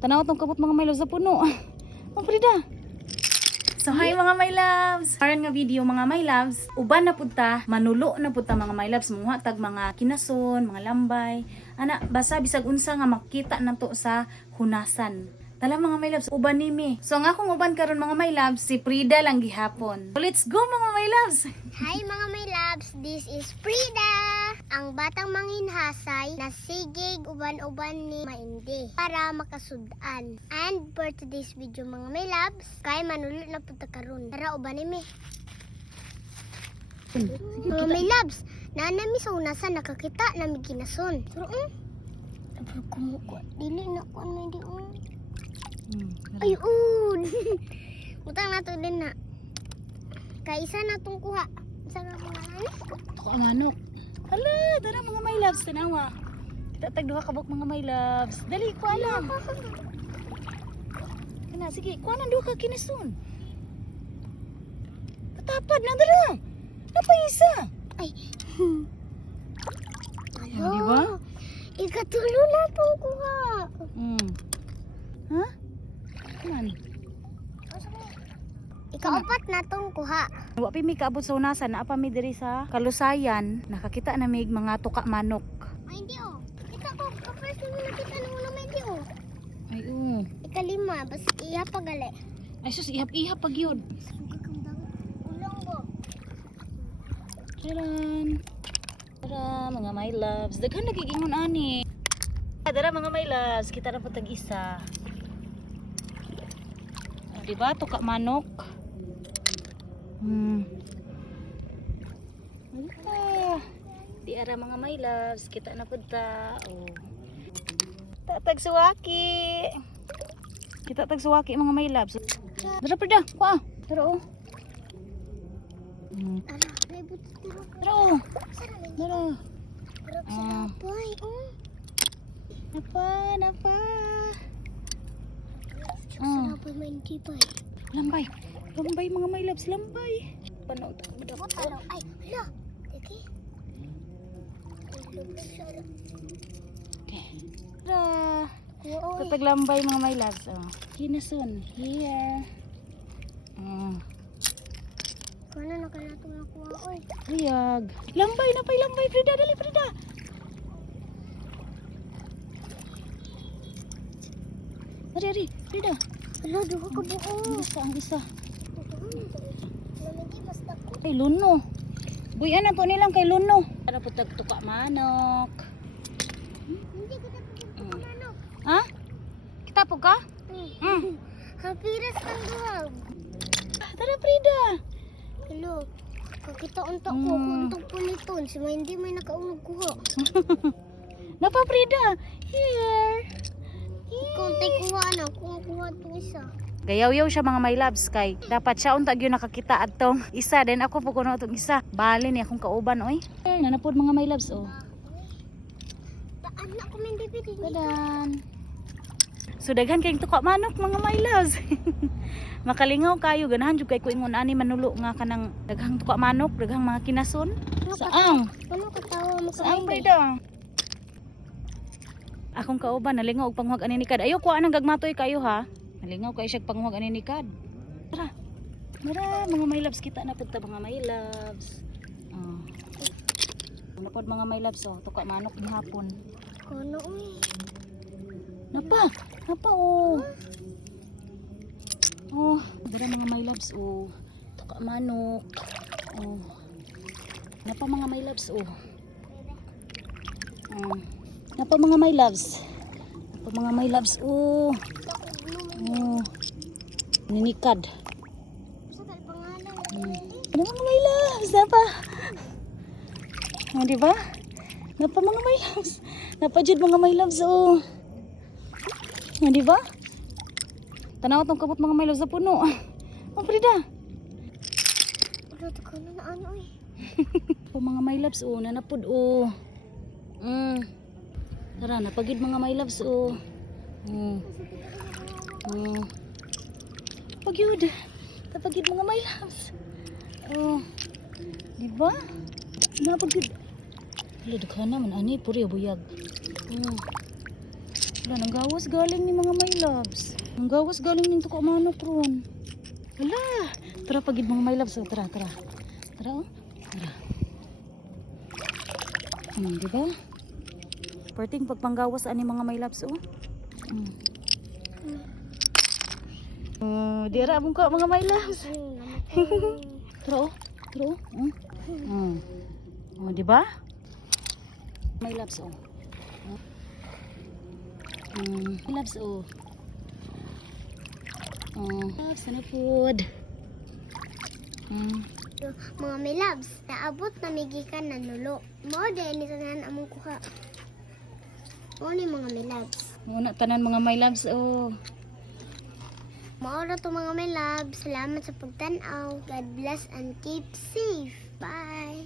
Tanaw tong kabot mga my loves sa puno. Oh, Frida. So hi mga my loves. Karon nga video mga my loves, uban na pud ta, manulo na pud ta mga my loves, muha tag mga kinason, mga lambay. Ana, basta bisag unsa nga makita nato sa hunasan. Tala mga my loves, uban nimi. So ang akong uban karon mga my loves, si Frida lang gihapon. So let's go mga my loves. Hi mga my loves, this is Frida, ang batang manginhasay na sigig uban-uban ni Maindi para makasudan. And for today's video mga my loves, kay manulo na punta karon. Tara uban nimi. Mga my loves, nanami sa unasan nakakita na may ginason. Pero kumukuha, dili na kuan may di ayun. Utang na to din na. Kay isa na tong kuha. Isa na mga anak. Ako ang manok. Hala, tara mga my loves, tanawa. Kita tag duha kabok mga my loves. Dali ko alam. Kana sige, kuha nang duha ka kinason. Patapad na dara. Napa isa? Ay. Oh, di ba? Ikatulo na tong kuha. Ha? Man. Ikaapat na tong kuha. Wa pi mi kaabot sa unasan, naa pa mi diri sa Kalusayan, nakakita na mig mga tuka manok. Ay hindi oh. Kita ko ka-first mo nakita nung una may di oh. Ay Ikalima, bas iya pagali. Ay sus, ihap-ihap pag yun. Ulang bo. Charan. Tara mga my loves, daghan nagigingon ani. Tara mga my loves, kita na po tag-isa. Diba? Tuka manok. Di ara mga my loves. Kita na punta. Oh. Tatag suwaki. Kita tag suwaki mga my loves. Dara pa da. Kuha. Dara oh. Ara, may buto dito. Dara oh. Dara. Harap sa lapay oh. Napa. Sa lapay may hindi pa eh. Lambay. Lambay mga my loves. Lambay. Panaw ta. Tanaw. Ay, hala. Okay. Okay. Tara. Tatag lambay mga my loves. Oh. Kinason. Here. Kano na kaya itong nakuha oy. Ayag. Lambay na pa'y lambay. Frida, dali Frida. Ari, Frida. Hala, duha ka buo. Ang isa. Lamigi, basta ko. Ay, luno. Buyan na to nilang kay luno. Para po tagtuka manok. Hindi ko na pagkakita manok. Ha? Kita po ka? Hapiras kang duwag. Tara, Frida. Hello. Kakita unta ko untong puniton. Si Mandy may nakaunog kuha. Napa, Frida. Here. Ikaw tay kuha na. Kuha itong isa. Gayaw-yaw siya mga my loves kay dapat siya untag yun nakakita atong isa then ako po kuno atong isa. Bali ni akong kauban oy. Nanapod mga my loves oh. Taan na ko Mandy pwede. Tadan. So daghan kayong tuka manok mga my loves. Makalingaw kayo ganahan jud kay ko ingon ani manulo nga kanang daghang tuka manok, daghang mga kinason. Saang? Ano katawa mo ka Saang Mandy? Frida? Akong kauban nalingaw og panghuwag ani ni kad. Ayo kuha nang gagmatoy kayo ha. Nalingaw kay siya panghuwag ani ni kad. Tara. Tara mga my loves, kita na pud ta mga my loves. Oh. Napod mga my loves oh, tuka manok ng hapon. Kono uy. Napa oh. Oh, dara mga my loves oh. Tuka manok. Oh. Napa mga my loves oh. Napa mga my loves. Napa mga my loves oh. Oh. Ninikad. Sa pangalan. Ano mga my loves? Napa? Oh, di ba? Napa mga my loves? Napa jud mga my loves oh. Oh, di ba? Tanaw tong kabot mga my loves sa puno. Oh, Frida. Wala ko na ano eh. Oh, mga my loves oh, nanapod oh. Tara, napagid mga my loves oh. Pagyud. Napagid mga my loves. Oh. Di ba? Napagid. Hala, daghan naman ani puri buyag. Wala, nang gawas galing ni mga my loves. Nang gawas galing ning tuko manok ron. Wala. Tara pagid mga my loves. Oh, tara. Tara oh. Tara. Di ba? Perting pagpanggawas ani mga my loves oh. Dira mong ka mga my loves. Tara oh. Di ba? My loves oh. My loves oh. Sana food. Mga may loves, naabot na migikan na nulo. Mo din ito na among kuha. Mo ni mga may loves. Muna tanan mga my loves oh. Maura to mga may loves. Salamat sa pagtanaw. God bless and keep safe. Bye.